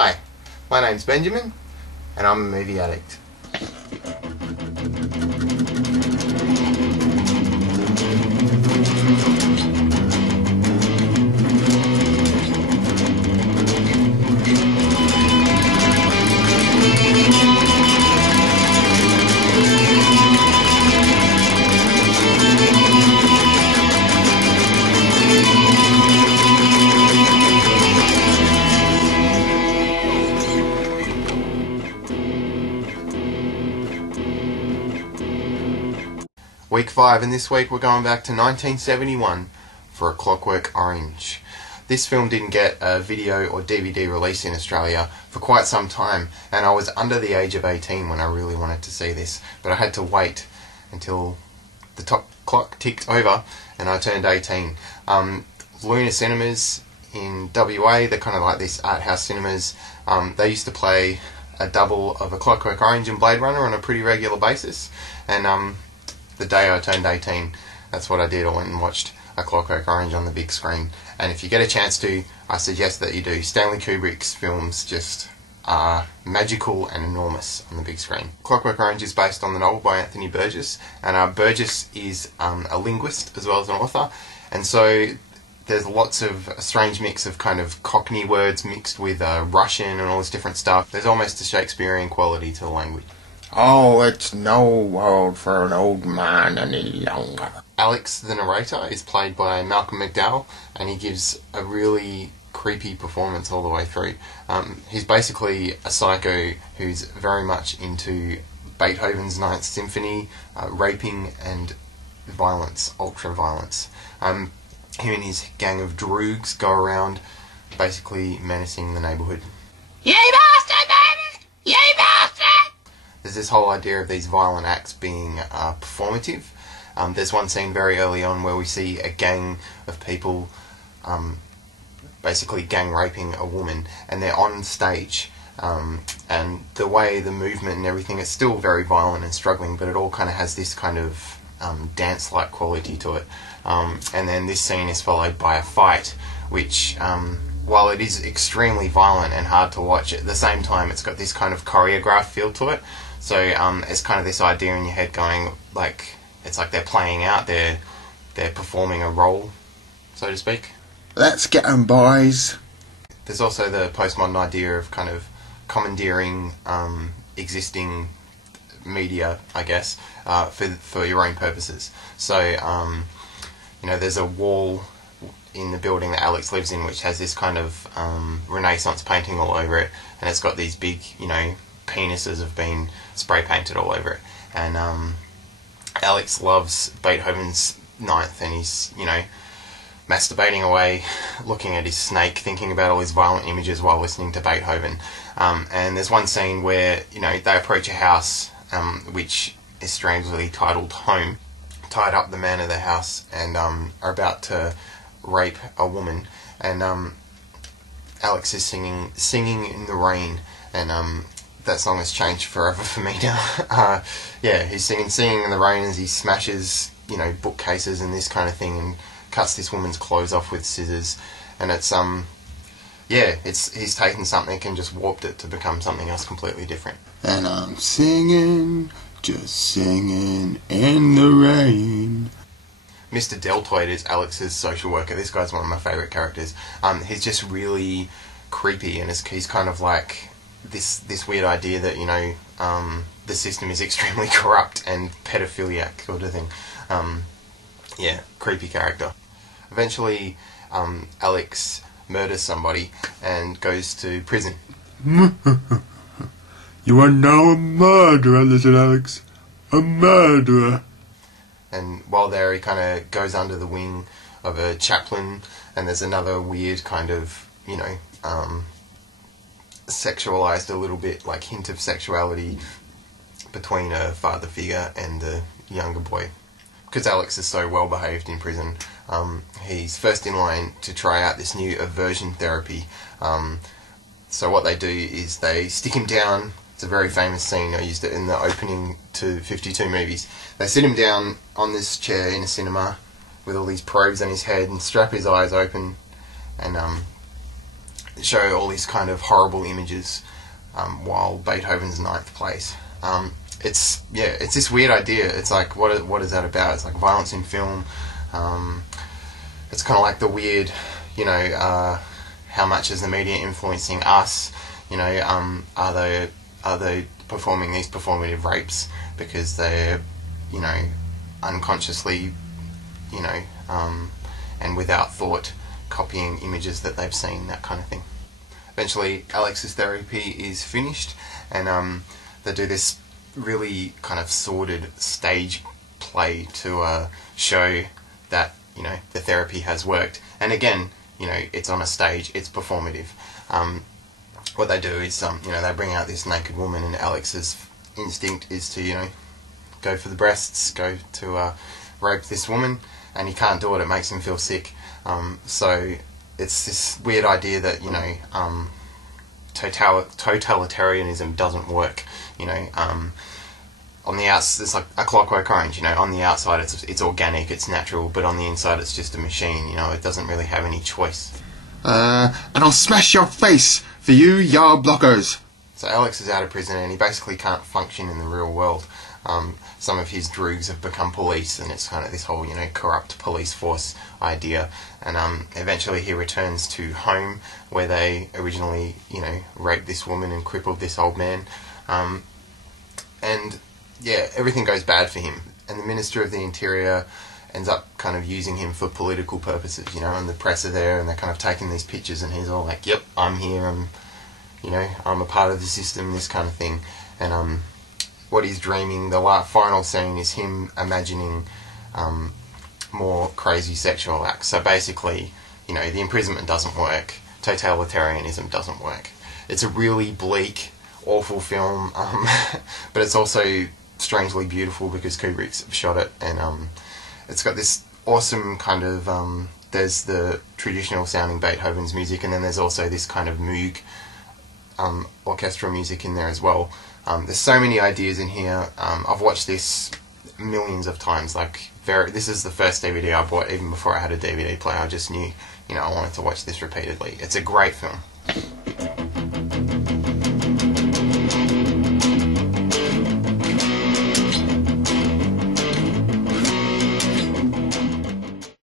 Hi, my name's Benjamin, and I'm a movie addict. Week 5, and this week we're going back to 1971 for A Clockwork Orange. This film didn't get a video or DVD release in Australia for quite some time, and I was under the age of 18 when I really wanted to see this, but I had to wait until the top clock ticked over and I turned 18. Luna Cinemas in WA, they're kind of like this art house cinemas. They used to play a double of A Clockwork Orange and Blade Runner on a pretty regular basis, and the day I turned 18, that's what I did. I went and watched A Clockwork Orange on the big screen. And if you get a chance to, I suggest that you do. Stanley Kubrick's films just are magical and enormous on the big screen. Clockwork Orange is based on the novel by Anthony Burgess, and Burgess is a linguist as well as an author, and so there's lots of a strange mix of kind of Cockney words mixed with Russian and all this different stuff. There's almost a Shakespearean quality to the language. Oh, it's no world for an old man any longer. Alex, the narrator, is played by Malcolm McDowell, and he gives a really creepy performance all the way through. He's basically a psycho who's very much into Beethoven's Ninth Symphony, raping and violence, ultra-violence. Him and his gang of droogs go around basically menacing the neighbourhood. You bastard, baby! You bastard! There's this whole idea of these violent acts being performative. There's one scene very early on where we see a gang of people basically gang raping a woman, and they're on stage, and the way the movement and everything is still very violent and struggling, but it all kind of has this kind of dance-like quality to it. And then this scene is followed by a fight, which while it is extremely violent and hard to watch, at the same time it's got this kind of choreographed feel to it. So it's kind of this idea in your head going, like, it's like they're playing out, they're performing a role, so to speak. Let's get 'em, boys. There's also the postmodern idea of kind of commandeering existing media, I guess, for your own purposes. So, there's a wall in the building that Alex lives in which has this kind of Renaissance painting all over it, and it's got these big, penises have been spray painted all over it. And Alex loves Beethoven's Ninth, and he's, masturbating away, looking at his snake, thinking about all his violent images while listening to Beethoven. And there's one scene where, they approach a house which is strangely titled Home, tied up the man of the house, and are about to rape a woman, and Alex is singing in the rain, and that song has changed forever for me now. He's singing in the rain as he smashes bookcases and this kind of thing, and cuts this woman's clothes off with scissors, and it's he's taken something and just warped it to become something else completely different. And I'm singing, just singing in the rain. Mr. Deltoid is Alex's social worker. This guy's one of my favourite characters. He's just really creepy, and he's kind of like this weird idea that, the system is extremely corrupt and pedophiliac sort of thing. Creepy character. Eventually, Alex murders somebody and goes to prison. You are now a murderer, little Alex. A murderer. And while there, he kind of goes under the wing of a chaplain, and there's another weird kind of, sexualized a little bit, like hint of sexuality between a father figure and the younger boy. Because Alex is so well behaved in prison, he's first in line to try out this new aversion therapy. So what they do is they stick him down. It's a very famous scene. I used it in the opening to 52 Movies. They sit him down on this chair in a cinema with all these probes on his head and strap his eyes open, and show all these kind of horrible images while Beethoven's Ninth plays. It's this weird idea. It's like, what is that about? It's like violence in film. It's kind of like the weird, how much is the media influencing us? Are they performing these performative rapes because they're, unconsciously, and without thought, copying images that they've seen, that kind of thing. Eventually, Alex's therapy is finished, and they do this really kind of sordid stage play to show that the therapy has worked. And again, it's on a stage, it's performative. What they do is they bring out this naked woman, and Alex's instinct is to go for the breasts, go to rape this woman, and he can't do it. It makes him feel sick. So it's this weird idea that totalitarianism doesn't work. On the outside, it's like a Clockwork Orange. On the outside, it's organic, it's natural, but on the inside, it's just a machine. It doesn't really have any choice. And I'll smash your face for you yard blockers. So Alex is out of prison, and he basically can't function in the real world. Some of his droogs have become police, and it's kind of this whole, corrupt police force idea. And eventually he returns to home, where they originally, raped this woman and crippled this old man. And yeah, everything goes bad for him. And the Minister of the Interior ends up kind of using him for political purposes, and the press are there, and they're kind of taking these pictures, and he's all like, yep, I'm here, I'm a part of the system, this kind of thing. And what he's dreaming, the final scene is him imagining more crazy sexual acts. So basically, the imprisonment doesn't work, totalitarianism doesn't work. It's a really bleak, awful film, but it's also strangely beautiful because Kubrick's shot it, and it's got this awesome kind of, there's the traditional sounding Beethoven's music, and then there's also this kind of Moog orchestral music in there as well. There's so many ideas in here. I've watched this millions of times. This is the first DVD I bought even before I had a DVD player. I just knew, I wanted to watch this repeatedly. It's a great film.